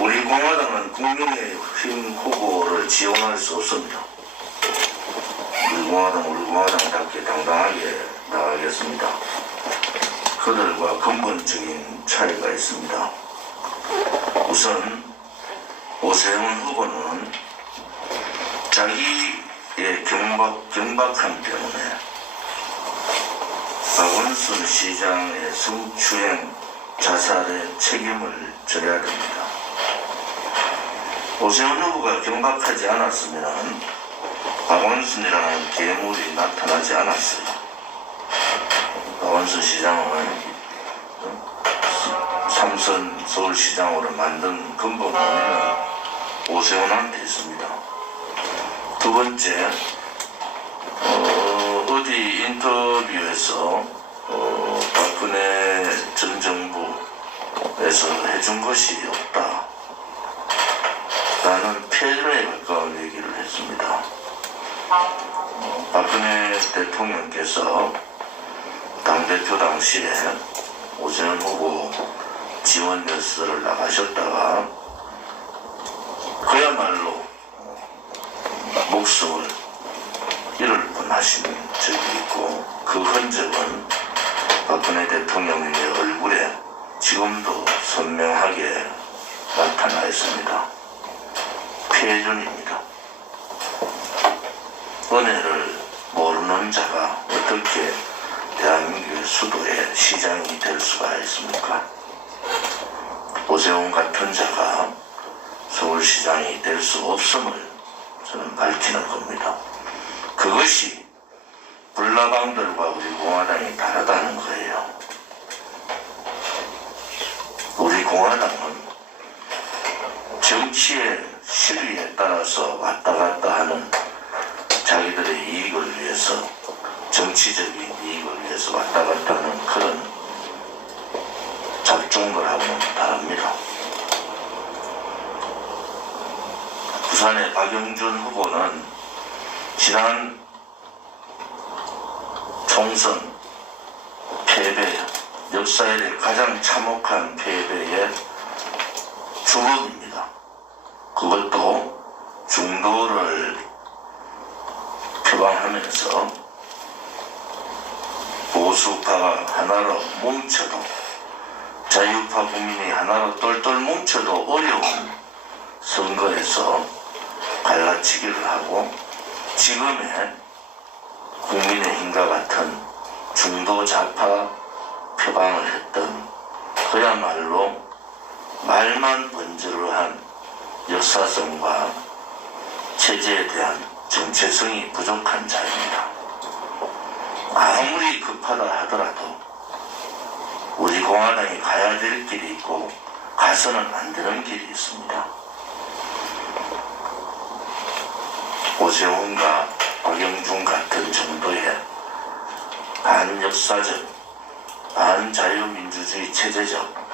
우리 공화당은 국민의힘 후보를 지원할 수 없습니다. 우리 공화당답게 당당하게 나가겠습니다. 그들과 근본적인 차이가 있습니다. 우선 오세훈 후보는 자기의 경박함 때문에 박원순 시장의 성추행 자살의 책임을 져야 됩니다. 오세훈 후보가 경박하지 않았으면 박원순이라는 괴물이 나타나지 않았어요. 박원순 시장은 삼선 서울시장으로 만든 근본 원인은 오세훈한테 있습니다. 두 번째, 어디 인터뷰에서 박근혜 전 정부에서 해준 것이 없다 라는 폐륜에 가까운 얘기를 했습니다. 박근혜 대통령께서 당대표 당시에 오세훈 후보 지원 열서를 나가셨다가 그야말로 목숨을 잃을 뻔하신 적이 있고, 그 흔적은 박근혜 대통령의 얼굴에 지금도 선명하게 나타나 있습니다. 폐륜입니다. 은혜를 모르는 자가 어떻게 대한민국의 수도의 시장이 될 수가 있습니까? 오세훈 같은 자가 서울시장이 될 수 없음을 저는 밝히는 겁니다. 그것이 불나방들과 우리 공화당이 다르다는 거예요. 우리 공화당은 정치의 시류에 따라서 왔다 갔다 하는 자기들의 이익을 위해서, 정치적인 이익을 위해서 왔다 갔다 하는 그런 잡종들하고는 다릅니다. 부산의 박영준 후보는 지난 총선 패배, 역사에 가장 참혹한 패배의 주범입니다. 그것도 중도를 표방하면서 보수파가 하나로 뭉쳐도, 자유파 국민이 하나로 똘똘 뭉쳐도 어려운 선거에서 갈라치기를 하고, 지금의 국민의힘과 같은 중도 좌파 표방을 했던 그야말로 말만 번지르한 역사성과 체제에 대한 정체성이 부족한 자입니다. 아무리 급하다 하더라도 우리 공화당이 가야 될 길이 있고 가서는 안 되는 길이 있습니다. 오세훈과 박영준 같은 정도의 반역사적, 반자유민주주의 체제적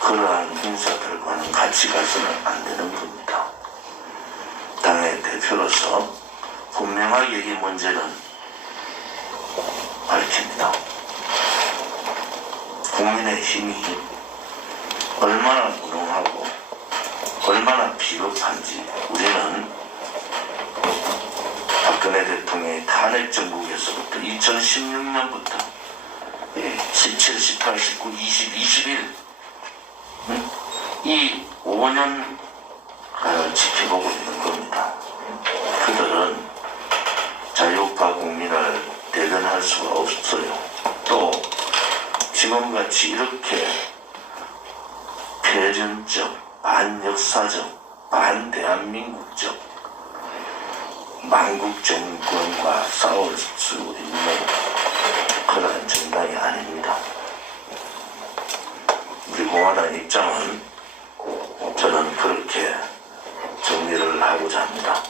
그러한 인사들과는 같이 가서는 안 되는 겁니다. 당의 대표로서 분명하게 이 문제는 밝힙니다. 국민의힘이 얼마나 무능하고 얼마나 비겁한지 우리는 박근혜 대통령의 탄핵 정국에서부터 2016년부터 17, 18, 19, 20, 21 이 5년간을 지켜보고 있는 겁니다. 그들은 자유파 국민을 대변할 수가 없어요. 또 지금같이 이렇게 폐륜적, 반역사적, 반대한민국적 망국 정권과 싸울 수 있는 그런 정당이 아닙니다. 우리 공화당 입장은 저는 그렇게 정리를 하고자 합니다.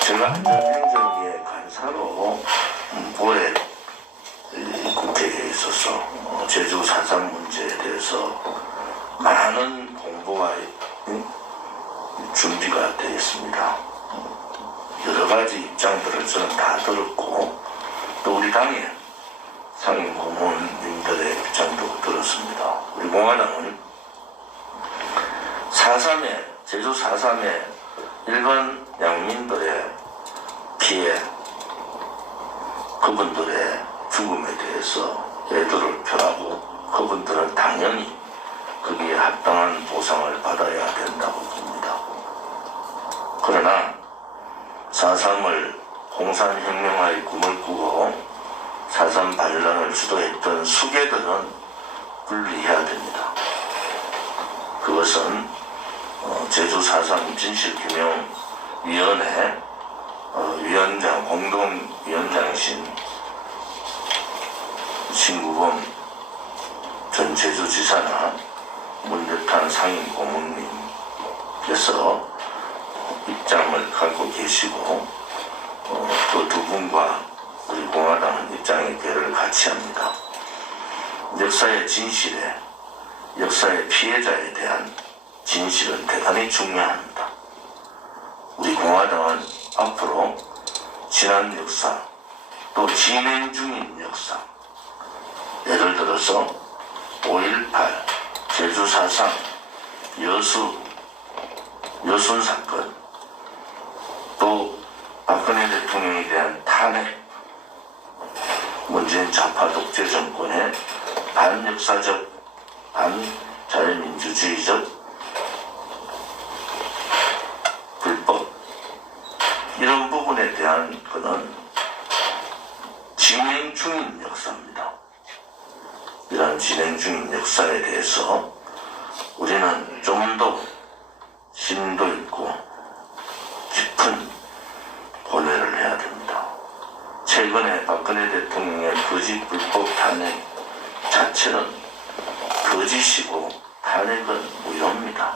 제가 안전행정위의 간사로 올해 국회에 있어서 제주 4.3 문제에 대해서 많은 공부가 준비가 되어 있습니다. 여러 가지 입장들을 저는 다 들었고, 또 우리 당의 상임 고문님들의 입장도 들었습니다. 우리 공화당은 4.3의 제주 4.3의 일반 양민들의 피해, 그분들의 죽음에 대해서 애도를 표하고 그분들은 당연히 거기에 합당한 보상을 받아야 된다고 봅니다. 그러나 4.3을 공산혁명의 꿈을 꾸고 4.3 반란을 주도했던 수괴들은 분리해야 됩니다. 그것은 제주 4.3 진실규명위원회 위원장, 공동위원장이신 신구범 전 제주지사나 문대탄 상임 고문님께서 입장을 갖고 계시고 그 두 분과 우리 공화당은 입장의 괴를 같이 합니다. 역사의 진실에, 역사의 피해자에 대한 진실은 대단히 중요합니다. 우리 공화당은 앞으로 지난 역사, 또 진행 중인 역사, 예를 들어서 5.18, 제주 4.3, 여순 사건, 또 박근혜 대통령에 대한 탄핵, 문재인 좌파 독재 정권의 반역사적, 반자유민주주의적 불법, 이런 부분에 대한 것은 진행 중인 역사입니다. 이런 진행 중인 역사에 대해서 우리는 좀 더 심도 있고 깊은 고뇌를 해야 됩니다. 최근에 박근혜 대통령의 거짓 불법 탄핵 자체는 거짓이고 탄핵은 무효입니다.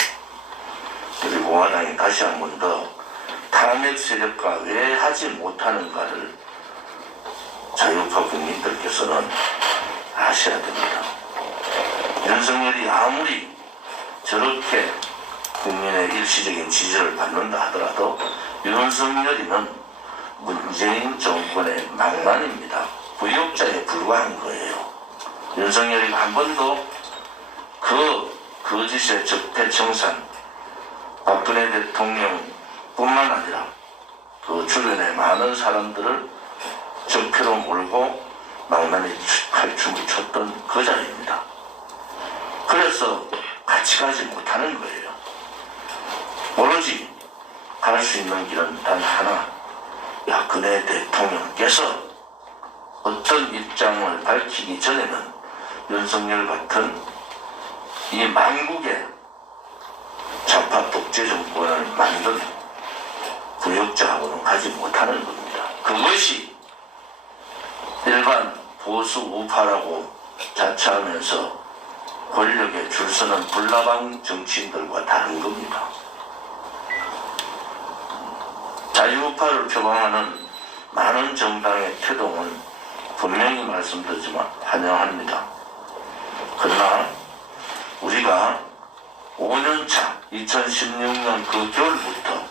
우리 공화당이 다시 한 번 더 탄핵 세력과 왜 하지 못하는가를 자유파 국민들께서는 아셔야 됩니다. 윤석열이 아무리 저렇게 국민의 일시적인 지지를 받는다 하더라도 윤석열이는 문재인 정권의 망난입니다. 부역자에 불과한 거예요. 윤석열이 한 번도 그 거짓의 적폐청산, 박근혜 대통령뿐만 아니라 그 주변의 많은 사람들을 적폐로 몰고 망나니 칼춤을 췄던 그 자리입니다. 그래서 같이 가지 못하는 거예요. 오로지 갈 수 있는 길은 단 하나, 박근혜 대통령께서 어떤 입장을 밝히기 전에는 윤석열 같은 이 만국의 좌파 독재 정권을 만든 부역자하고는 가지 못하는 겁니다. 그것이 일반 보수 우파라고 자처하면서 권력에 줄서는 불나방 정치인들과 다른 겁니다. 자유우파를 표방하는 많은 정당의 태동은 분명히 말씀드리지만 환영합니다. 그러나 우리가 5년차 2016년 그 겨울부터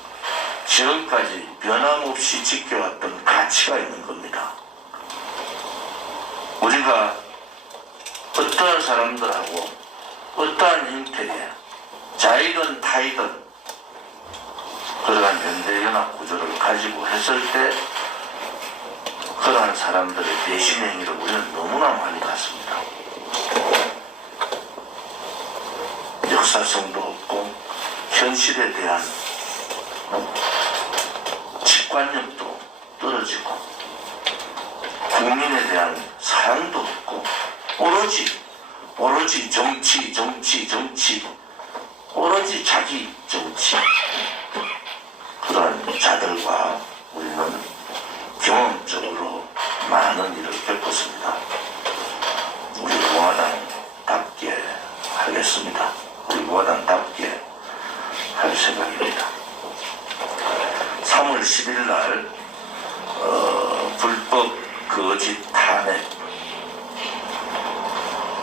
지금까지 변함없이 지켜왔던 가치가 있는 겁니다. 우리가 어떠한 사람들하고 어떠한 형태의 자이든 타이든 그러한 연대연합 구조를 가지고 했을 때 그러한 사람들의 배신 행위를 우리는 너무나 많이 봤습니다. 역사성도 없고 현실에 대한 직관력도 떨어지고 국민에 대한 사랑도 없고 오로지 정치, 오로지 자기 정치, 그러한 자들과 우리는 경험적으로 많은 일을 겪었습니다. 우리 공화당답게 하겠습니다. 우리 공화당답게 할 생각입니다. 3월 10일 날 불법 거짓 탄핵,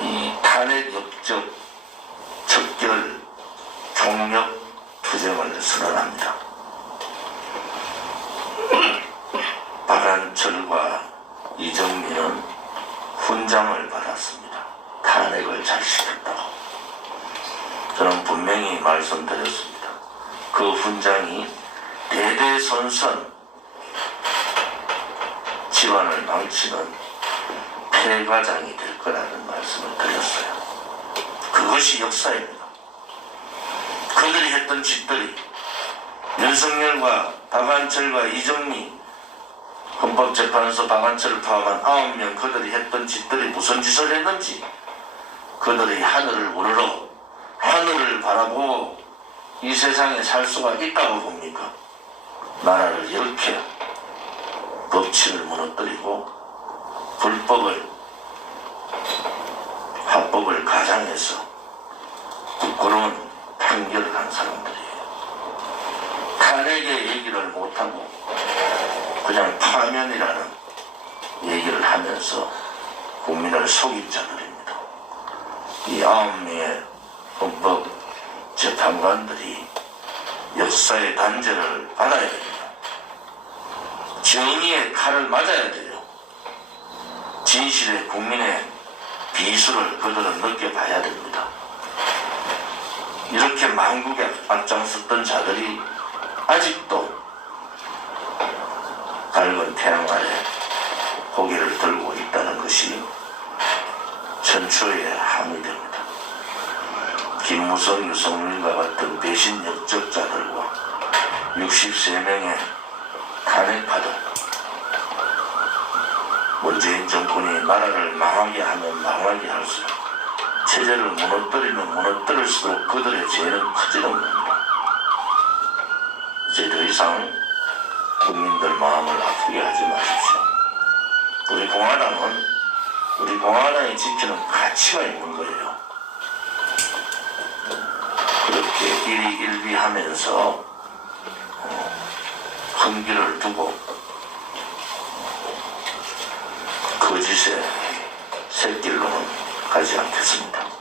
이 탄핵 역적 척결 총력 투쟁을 선언합니다. 박한철과 이정민은 훈장 저는 분명히 말씀드렸습니다. 그 훈장이 대대손손 집안을 망치는 폐가장이 될 거라는 말씀을 드렸어요. 그것이 역사입니다. 그들이 했던 짓들이 윤석열과 박한철과 이정미 헌법재판소 박한철을 포함한 9명 그들이 했던 짓들이 무슨 짓을 했는지 그들이 하늘을 우러러 하늘을 바라보고 이 세상에 살 수가 있다고 봅니까? 나라를 이렇게 법치를 무너뜨리고 불법을 합법을 가장해서 부끄러운 판결을 한 사람들이에요. 탄핵의 얘기를 못하고 그냥 파면이라는 얘기를 하면서 국민을 속인 자들입니다. 이 9명의 헌법 재판관들이 역사의 단죄를 받아야 됩니다. 정의의 칼을 맞아야 돼요. 진실의 국민의 비수를 그들은 느껴봐야 됩니다. 이렇게 망국에 앞장섰던 자들이 아직도 밝은 태양 아래 고개를 들고 있다는 것이 천추의 함이 됩니다. 김무성, 유승민과 같은 배신 역적자들과 63명의 탄핵파들, 문재인 정권이 나라를 망하게 하면 망하게 할수록 체제를 무너뜨리면 무너뜨릴수록 그들의 죄는 커지는 겁니다. 이제 더 이상 국민들 마음을 아프게 하지 마십시오. 우리 공화당이 지키는 가치가 있는 거예요. 그렇게 일희일비하면서 흥기를 두고 거짓의 새길로는 가지 않겠습니다.